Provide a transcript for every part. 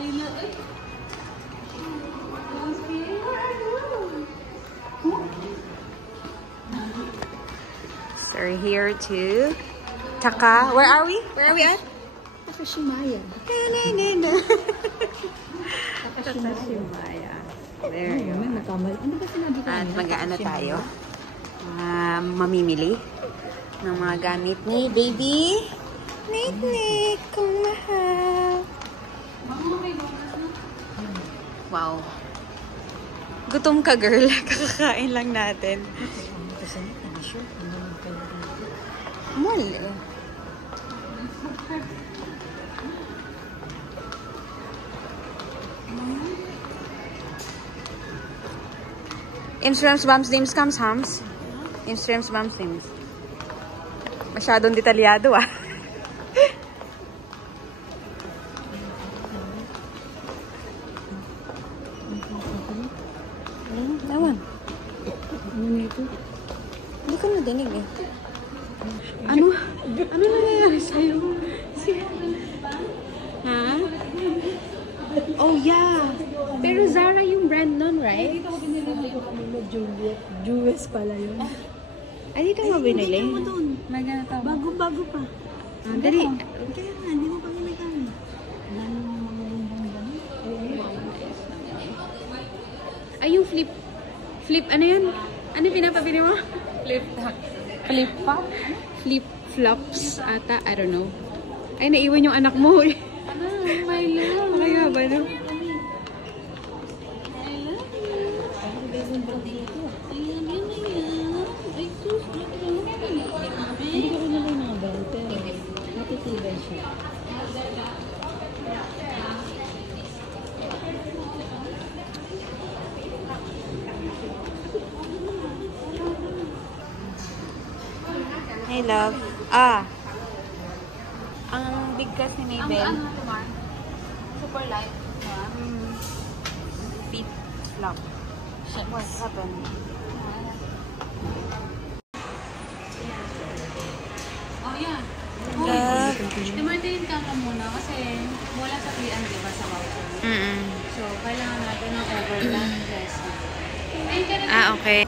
So we're here to Taka. Where are we? Where are we at? Takashimaya. Takashimaya. There you go. At mag-aano tayo? Mamimili ng mga gamit ni baby Nick kung mahal. Wow. Gutom ka, girl. Kakakain lang natin. Mall. Imstrams, bams, names, comes, hams. Imstrams, bams, names. Masyadong detalyado, ah. Ewan. Hindi ko nadinig, eh. Ano nangyayari sa'yo? Ha? Oh, yeah. Pero Zara yung brand nun, right? Jewels pala yun. Ay, dito mo binili? Bago-bago pa. Dali. Kaya nga, hindi mo pa ginagamit. Ay, yung flip, ano yan? Ano pinapabili mo? Flip-flop? Flip-flops ata, I don't know. Ay, naiwan yung anak mo eh. My love. Kaya ba, no? Hindi ko nalay mga bell, pero matitibay siya. Hey, love. Ang bigkas ni Mabel. Super light. Flip-flop. What happened? Oh, yeah. Love. Timartin ka muna kasi wala sa klian, di ba, sa voucher? So, kailangan natin ng overland dress. Okay.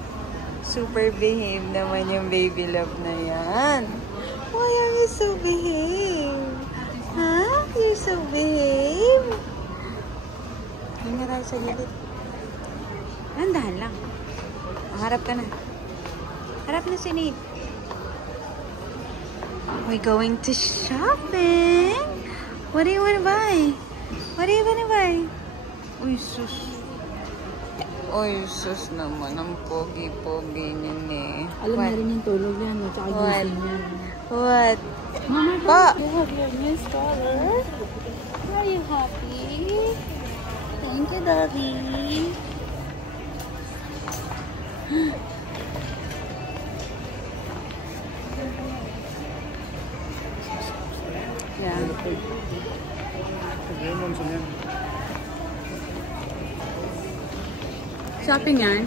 Super behave naman yung baby love na yan. Why are you so behave? Huh? You're so behave? Hinga tayo sa gilid. Nandahan lang. Harap ka na. Harap na si Nate. We're going to shopping. What do you want to buy? What do you want to buy? Uy, sus. Uy, sus naman. Ang pogi-pogi niya eh. Alam na rin yung tulog yan, at saka gising niya. What? Mama, Pa! you have your new stroller. Are you happy? Thank you, Daddy. Yeah. Shopping yan.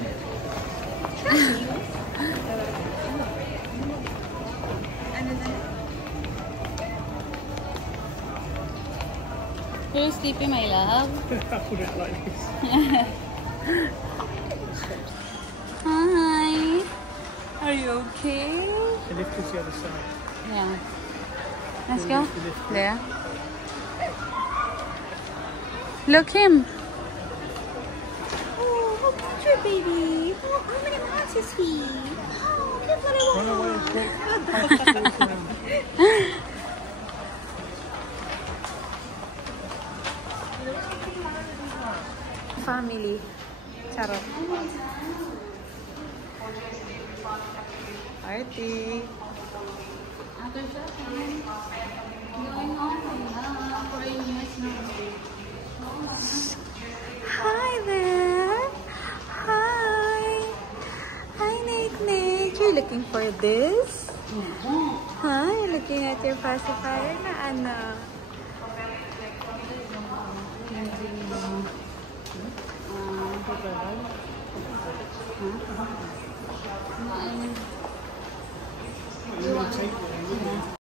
You're sleepy, my love. I put it like this. Hi. Are you okay? The lift is the other side. Yeah. Let's go. There. Look him. Oh, how cute your baby. Oh, how many months is he? Oh, that's what I Run away want. quick. Family. Charot. Party. After shopping, going on for a nice Hi there. Hi. Hi, Nick. You're looking for this? Huh? You're looking at your pacifier na ano? Huh?